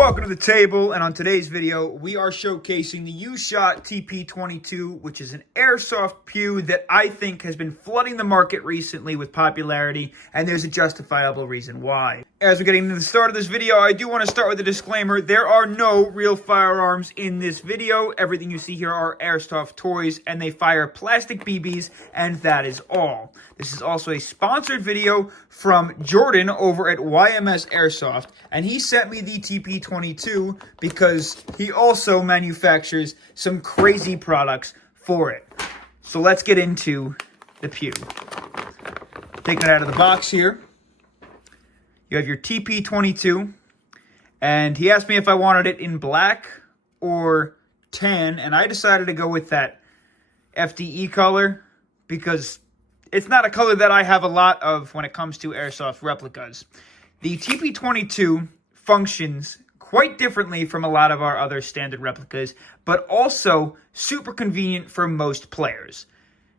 Welcome to the table, and on today's video, we are showcasing the USHOT TP22, which is an airsoft pew that I think has been flooding the market recently with popularity, and there's a justifiable reason why. As we're getting to the start of this video, I do want to start with a disclaimer. There are no real firearms in this video. Everything you see here are airsoft toys, and they fire plastic BBs, and that is all. This is also a sponsored video from Jordan over at YMS Airsoft, and he sent me the TP22 because he also manufactures some crazy products for it. So let's get into the pew. Taking it out of the box here, you have your TP22, and he asked me if I wanted it in black or tan, and I decided to go with that FDE color because it's not a color that I have a lot of when it comes to airsoft replicas. The TP22 functions quite differently from a lot of our other standard replicas, but also super convenient for most players.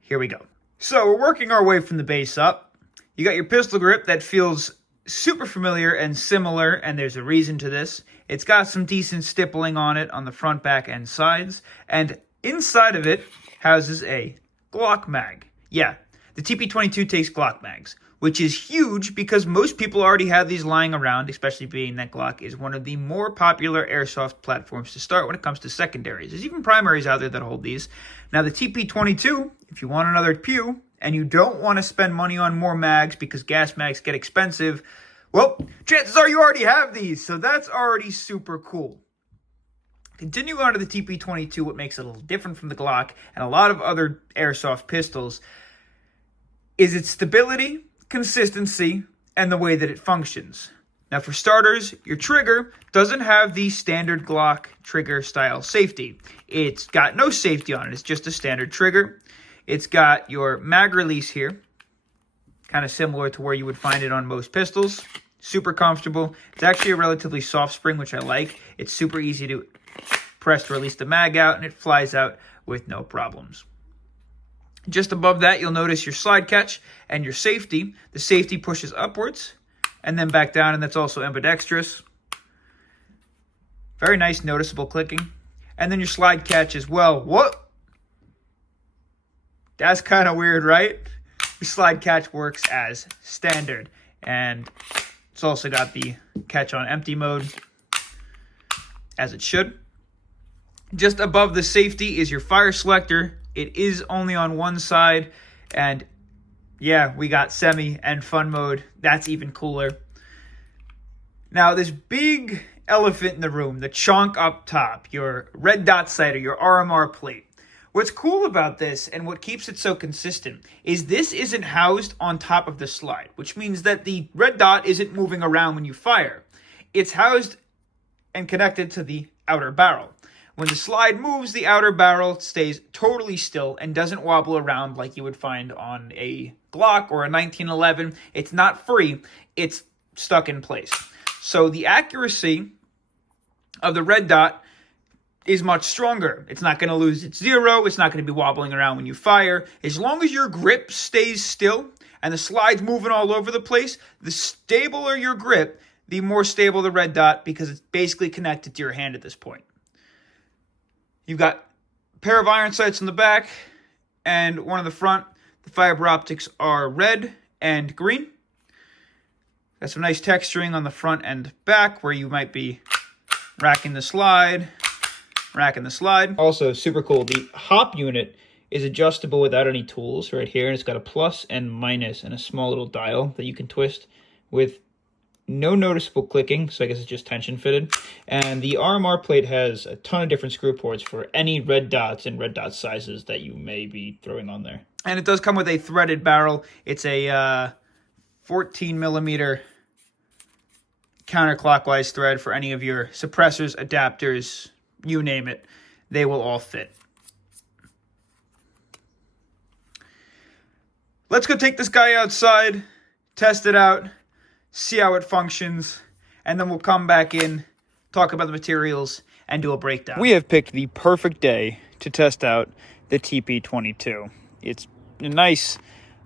Here we go. So we're working our way from the base up. You got your pistol grip that feels super familiar and similar, and there's a reason to this. It's got some decent stippling on it on the front, back, and sides, and inside of it houses a Glock mag. Yeah, the TP22 takes Glock mags, which is huge because most people already have these lying around, especially being that Glock is one of the more popular airsoft platforms to start when it comes to secondaries. There's even primaries out there that hold these. Now, the TP22, if you want another pew and you don't want to spend money on more mags because gas mags get expensive, well, chances are you already have these, so that's already super cool. Continuing on to the TP22, what makes it a little different from the Glock and a lot of other airsoft pistols is its stability, consistency, and the way that it functions. Now, for starters, your trigger doesn't have the standard Glock trigger style safety. It's got no safety on it. It's just a standard trigger. It's got your mag release here, kind of similar to where you would find it on most pistols. Super comfortable. It's actually a relatively soft spring, which I like. It's super easy to press to release the mag out, and it flies out with no problems. Just above that, you'll notice your slide catch and your safety. The safety pushes upwards and then back down, and that's also ambidextrous. Very nice, noticeable clicking. And then your slide catch as well. What? That's kind of weird, right? The slide catch works as standard, and it's also got the catch on empty mode, as it should. Just above the safety is your fire selector. It is only on one side, and yeah, we got semi and fun mode. That's even cooler. Now, this big elephant in the room, the chonk up top, your red dot sight or your RMR plate. What's cool about this and what keeps it so consistent is this isn't housed on top of the slide, which means that the red dot isn't moving around when you fire. It's housed and connected to the outer barrel. When the slide moves, the outer barrel stays totally still and doesn't wobble around like you would find on a Glock or a 1911. It's not free. It's stuck in place. So the accuracy of the red dot is much stronger. It's not going to lose its zero. It's not going to be wobbling around when you fire. As long as your grip stays still and the slide's moving all over the place, the stabler your grip, the more stable the red dot, because it's basically connected to your hand at this point. You've got a pair of iron sights in the back and one in the front. The fiber optics are red and green. Got some nice texturing on the front and back where you might be racking the slide. Also, super cool. The hop unit is adjustable without any tools right here. And it's got a plus and minus and a small little dial that you can twist with No noticeable clicking, so I guess it's just tension fitted. And the RMR plate has a ton of different screw ports for any red dots and red dot sizes that you may be throwing on there. And it does come with a threaded barrel. It's a 14 millimeter counterclockwise thread for any of your suppressors, adapters, you name it. They will all fit. Let's go take this guy outside, test it out, see how it functions, and then we'll come back in, talk about the materials, and do a breakdown. We have picked the perfect day to test out the TP22. It's a nice,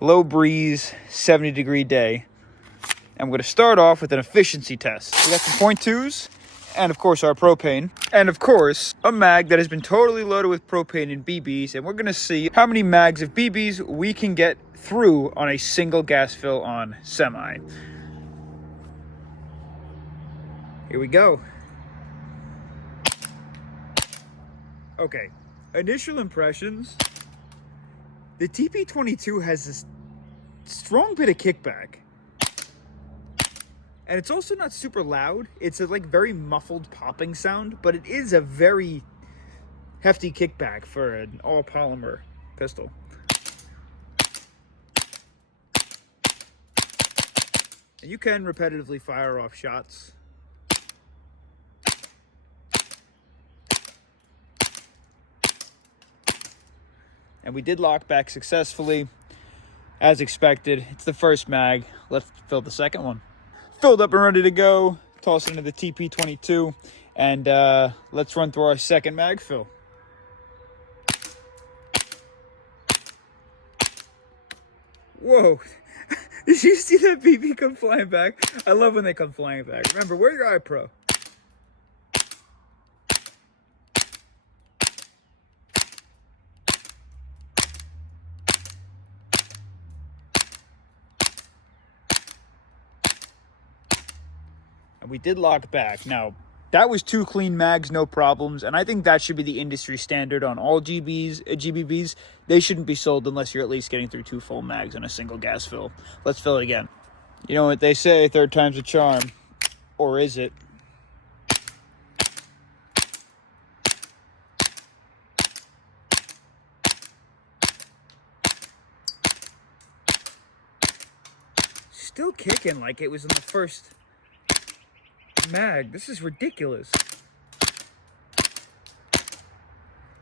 low breeze, 70-degree day. And we're going to start off with an efficiency test. We got some .2s, and of course our propane, and of course a mag that has been totally loaded with propane and BBs, and we're going to see how many mags of BBs we can get through on a single gas fill on semi. Here we go. Okay, initial impressions. The TP22 has this strong bit of kickback. And it's also not super loud. It's a very muffled popping sound, but it is a very hefty kickback for an all-polymer pistol. And you can repetitively fire off shots. And we did lock back successfully, as expected. It's the first mag. Let's fill the second one. Filled up and ready to go. Toss it into the TP22, and let's run through our second mag fill. Whoa. Did you see that BB come flying back? I love when they come flying back. Remember, wear your eye pro. And we did lock back. Now, that was 2 clean mags, no problems, and I think that should be the industry standard on all GBBs. They shouldn't be sold unless you're at least getting through 2 full mags on a single gas fill. Let's fill it again. You know what they say, third time's a charm. Or is it? Still kicking like it was in the first mag. This is ridiculous.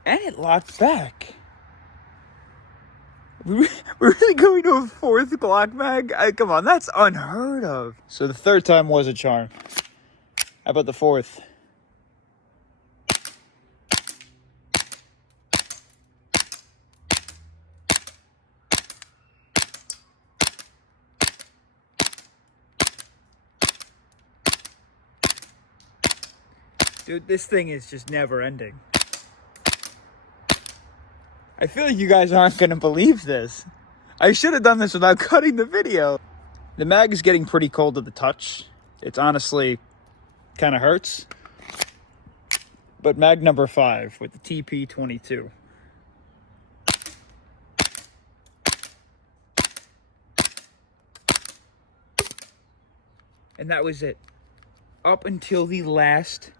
And it locked back. We're really going to a 4th Glock mag? Come on, that's unheard of. So the third time was a charm. How about the 4th? Dude, this thing is just never ending. I feel like you guys aren't going to believe this. I should have done this without cutting the video. The mag is getting pretty cold to the touch. It's honestly kind of hurts. But mag number 5 with the TP22. And that was it. Up until the last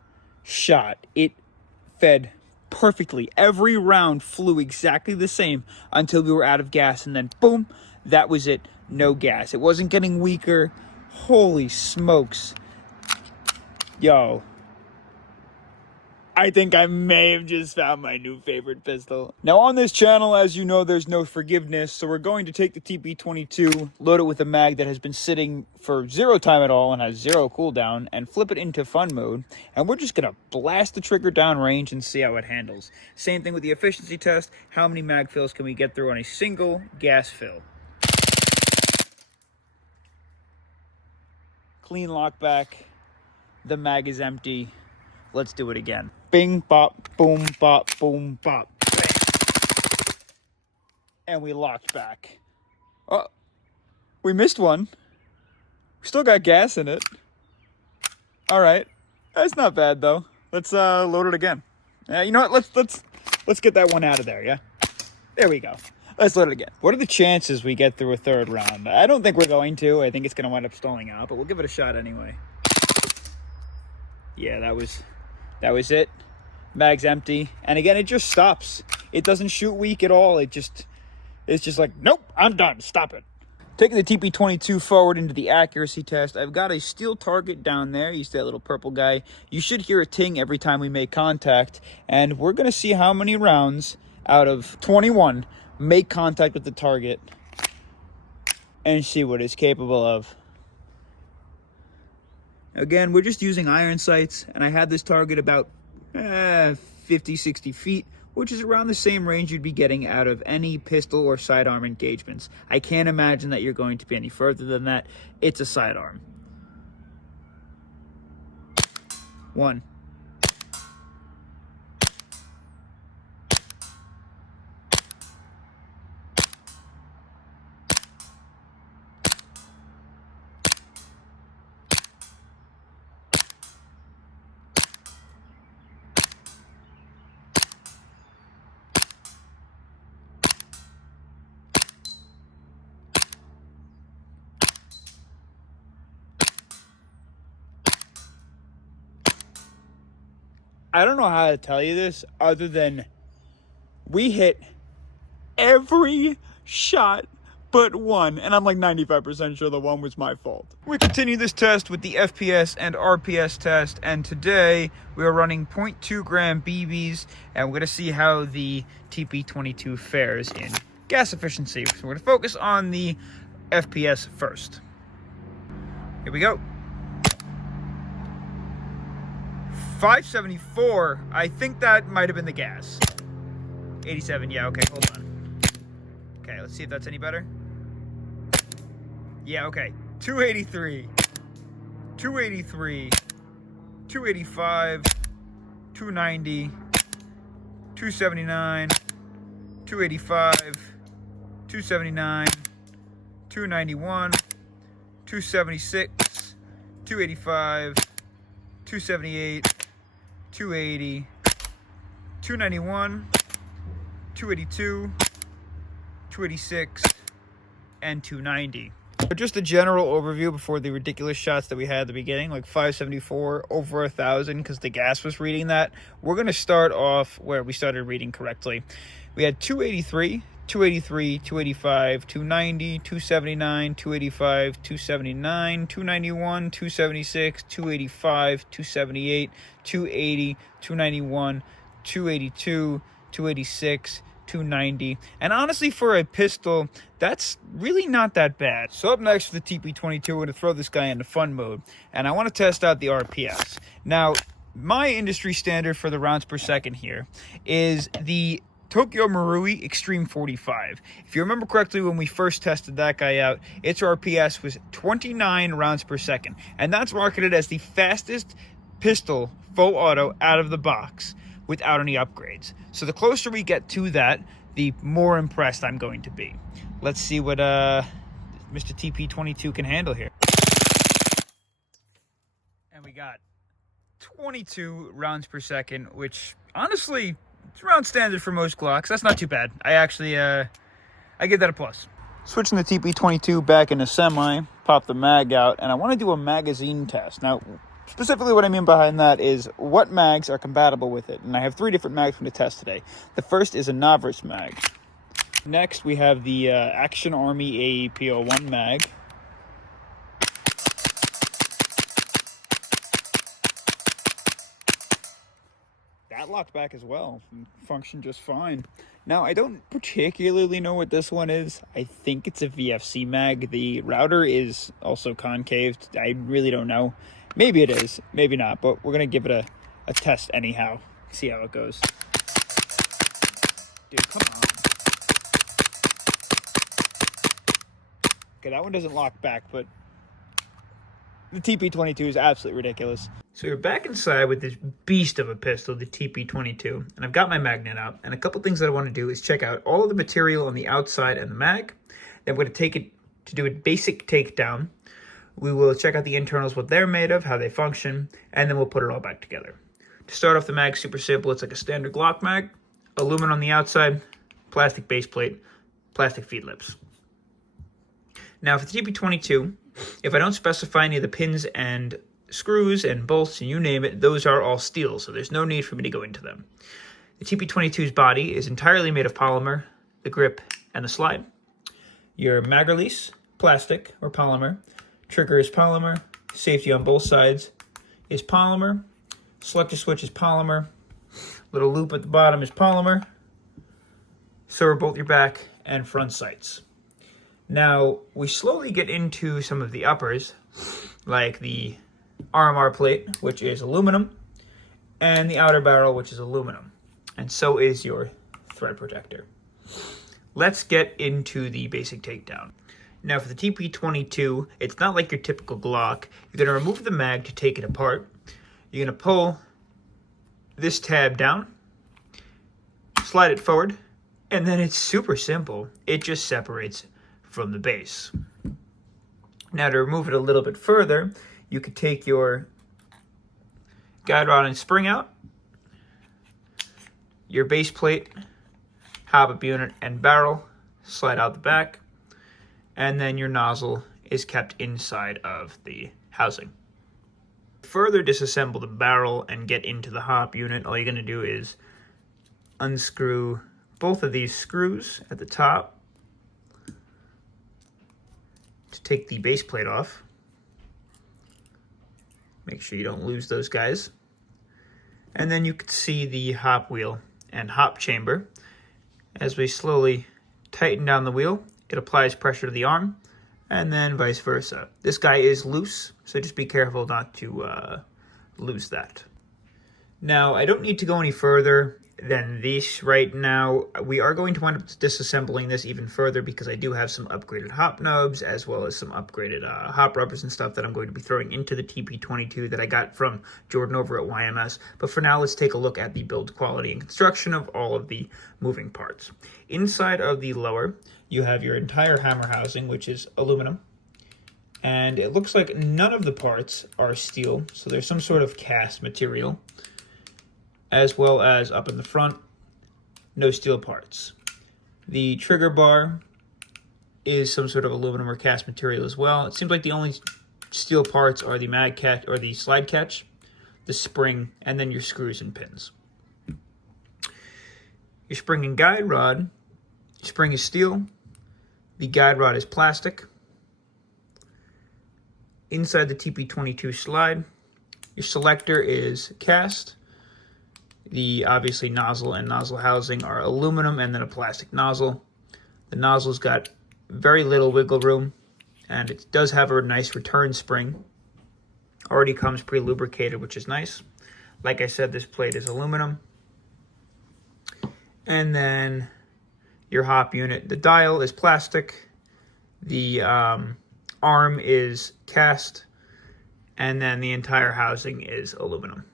shot, it fed perfectly. Every round flew exactly the same until we were out of gas, and then boom, that was it. No gas. It wasn't getting weaker. Holy smokes. Yo, I think I may have just found my new favorite pistol. Now on this channel, as you know, there's no forgiveness, so we're going to take the TP22, load it with a mag that has been sitting for 0 time at all and has 0 cooldown, and flip it into fun mode, and we're just gonna blast the trigger down range and see how it handles. Same thing with the efficiency test. How many mag fills can we get through on a single gas fill? Clean lock back. The mag is empty. Let's do it again. Bing, bop, boom, bop, boom, bop. Bam. And we locked back. Oh, we missed one. We still got gas in it. All right, that's not bad though. Let's load it again. You know what? Let's get that one out of there. Yeah, there we go. Let's load it again. What are the chances we get through a third round? I don't think we're going to. I think it's going to wind up stalling out, but we'll give it a shot anyway. Yeah, that was it. Mag's empty. And again, it just stops. It doesn't shoot weak at all. It's just like, nope, I'm done. Stop it. Taking the TP22 forward into the accuracy test. I've got a steel target down there. You see that little purple guy. You should hear a ting every time we make contact. And we're going to see how many rounds out of 21 make contact with the target and see what it's capable of. Again, we're just using iron sights, and I had this target about 50, 60 feet, which is around the same range you'd be getting out of any pistol or sidearm engagements. I can't imagine that you're going to be any further than that. It's a sidearm. 1. I don't know how to tell you this other than we hit every shot but one, and I'm like 95% sure the one was my fault. We continue this test with the FPS and RPS test, and today we are running 0.2 gram BBs, and we're going to see how the TP22 fares in gas efficiency. So we're going to focus on the FPS first. Here we go. 574, I think that might have been the gas. 87, yeah, okay, hold on. Okay, let's see if that's any better. Yeah, okay. 283, 283, 285, 290, 279, 285, 279, 291, 276, 285, 278, 280, 291, 282, 286, and 290. So just a general overview before the ridiculous shots that we had at the beginning, like 574, over 1,000, because the gas was reading that. We're going to start off where we started reading correctly. We had 283, 283, 285, 290, 279, 285, 279, 291, 276, 285, 278, 280, 291, 282, 286, 290. And honestly, for a pistol, that's really not that bad. So up next for the TP22, we're going to throw this guy into fun mode, and I want to test out the RPS. Now, my industry standard for the rounds per second here is the Tokyo Marui Extreme 45. If you remember correctly, when we first tested that guy out, its RPS was 29 rounds per second, and that's marketed as the fastest pistol full auto out of the box without any upgrades. So the closer we get to that, the more impressed I'm going to be. Let's see what Mr. TP22 can handle here. And we got 22 rounds per second, which honestly, it's around standard for most Glocks. That's not too bad. I actually, I give that a plus. Switching the TP22 back into semi, pop the mag out, and I want to do a magazine test. Now, specifically what I mean behind that is what mags are compatible with it. And I have 3 different mags for the test today. The first is a novice mag. Next, we have the Action Army AAP 01 mag. That locked back as well, functioned just fine. Now, I don't particularly know what this one is. I think it's a VFC mag. The router is also concaved. I really don't know. Maybe it is, maybe not, but we're going to give it a test anyhow. See how it goes. Dude, come on. Okay, that one doesn't lock back, but the TP22 is absolutely ridiculous. So we're back inside with this beast of a pistol, the TP22, and I've got my magnet out, and a couple things that I want to do is check out all of the material on the outside and the mag. Then we're going to take it to do a basic takedown. We will check out the internals, what they're made of, how they function, and then we'll put it all back together. To start off, the mag, super simple. It's like a standard Glock mag, aluminum on the outside, plastic base plate, plastic feed lips. Now for the TP22, if I don't specify any of the pins and screws and bolts and you name it, those are all steel, so there's no need for me to go into them. The TP22's body is entirely made of polymer, the grip, and the slide. Your mag release, plastic or polymer. Trigger is polymer. Safety on both sides is polymer. Selector switch is polymer. Little loop at the bottom is polymer. So are both your back and front sights. Now, we slowly get into some of the uppers, like the RMR plate, which is aluminum, and the outer barrel, which is aluminum. And so is your thread protector. Let's get into the basic takedown. Now for the TP22, it's not like your typical Glock. You're going to remove the mag to take it apart. You're going to pull this tab down, slide it forward, and then it's super simple. It just separates from the base. Now to remove it a little bit further, you could take your guide rod and spring out, your base plate, hop-up unit, and barrel, slide out the back, and then your nozzle is kept inside of the housing. To further disassemble the barrel and get into the hop unit, all you're going to do is unscrew both of these screws at the top to take the base plate off. Make sure you don't lose those guys. And then you can see the hop wheel and hop chamber. As we slowly tighten down the wheel, it applies pressure to the arm, and then vice versa. This guy is loose, so just be careful not to lose that. Now, I don't need to go any further than this right now. We are going to wind up disassembling this even further because I do have some upgraded hop nubs as well as some upgraded hop rubbers and stuff that I'm going to be throwing into the TP22 that I got from Jordan over at YMS. But for now, let's take a look at the build quality and construction of all of the moving parts. Inside of the lower, you have your entire hammer housing, which is aluminum. And it looks like none of the parts are steel, so there's some sort of cast material. As well as up in the front, no steel parts. The trigger bar is some sort of aluminum or cast material as well. It seems like the only steel parts are the mag catch or the slide catch, the spring, and then your screws and pins. Your spring and guide rod, spring is steel, the guide rod is plastic. Inside the TP22 slide, your selector is cast. The obviously nozzle and nozzle housing are aluminum and then a plastic nozzle. The nozzle's got very little wiggle room and it does have a nice return spring. Already comes pre-lubricated, which is nice. Like I said, this plate is aluminum. And then your hop unit, the dial is plastic. The arm is cast. And then the entire housing is aluminum.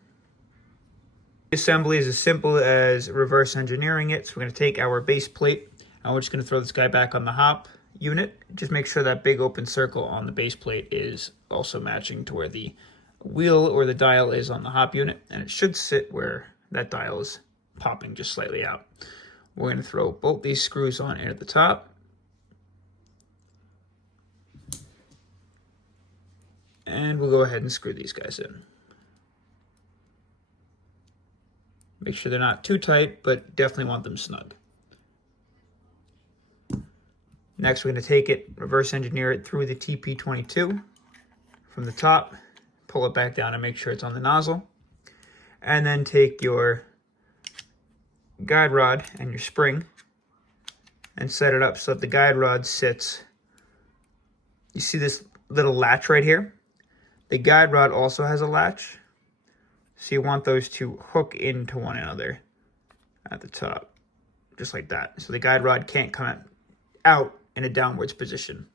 Assembly is as simple as reverse engineering it. So we're going to take our base plate and we're just going to throw this guy back on the hop unit. Just make sure that big open circle on the base plate is also matching to where the wheel or the dial is on the hop unit, and it should sit where that dial is popping just slightly out. We're going to throw both these screws on in at the top. And we'll go ahead and screw these guys in. Make sure they're not too tight, but definitely want them snug. Next, we're going to take it, reverse engineer it through the TP22 from the top, pull it back down and make sure it's on the nozzle. And then take your guide rod and your spring and set it up so that the guide rod sits. You see this little latch right here? The guide rod also has a latch. So you want those to hook into one another at the top, just like that. So the guide rod can't come out in a downwards position.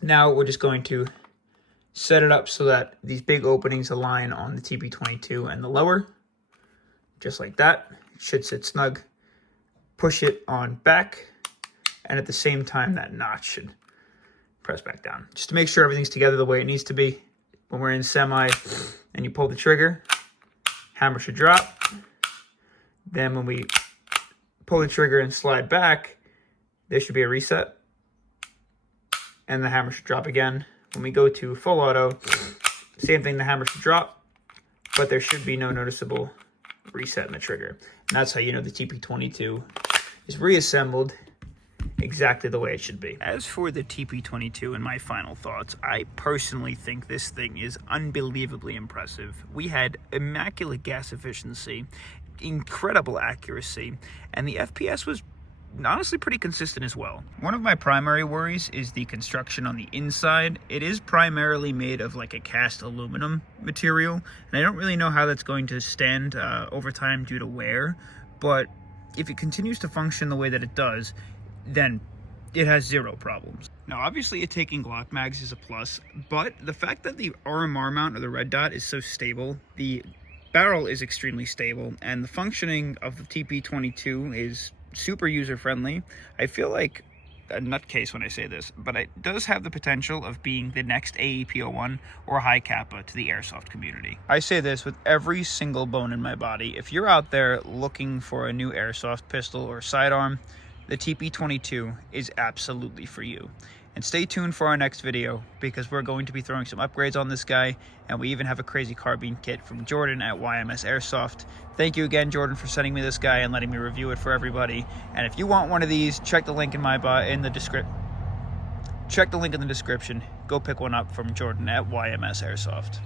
Now we're just going to set it up so that these big openings align on the TP22 and the lower, just like that. It should sit snug. Push it on back, and at the same time that notch should press back down. Just to make sure everything's together the way it needs to be. When we're in semi and you pull the trigger, hammer should drop. Then when we pull the trigger and slide back, there should be a reset, and the hammer should drop again. When we go to full auto, same thing, the hammer should drop, but there should be no noticeable reset in the trigger. And that's how you know the TP22 is reassembled exactly the way it should be. As for the TP22 and my final thoughts, I personally think this thing is unbelievably impressive. We had immaculate gas efficiency, incredible accuracy, and the FPS was honestly pretty consistent as well. One of my primary worries is the construction on the inside. It is primarily made of like a cast aluminum material, and I don't really know how that's going to stand over time due to wear, but if it continues to function the way that it does, then it has zero problems. Now, obviously, it taking Glock mags is a plus, but the fact that the RMR mount or the red dot is so stable, the barrel is extremely stable, and the functioning of the TP22 is super user-friendly. I feel like a nutcase when I say this, but it does have the potential of being the next AAP 01 or high Capa to the airsoft community. I say this with every single bone in my body. If you're out there looking for a new airsoft pistol or sidearm, the TP22 is absolutely for you. And stay tuned for our next video, because we're going to be throwing some upgrades on this guy, and we even have a crazy carbine kit from Jordan at YMS Airsoft. Thank you again, Jordan, for sending me this guy and letting me review it for everybody. And if you want one of these, check the link in the description. Go pick one up from Jordan at YMS Airsoft.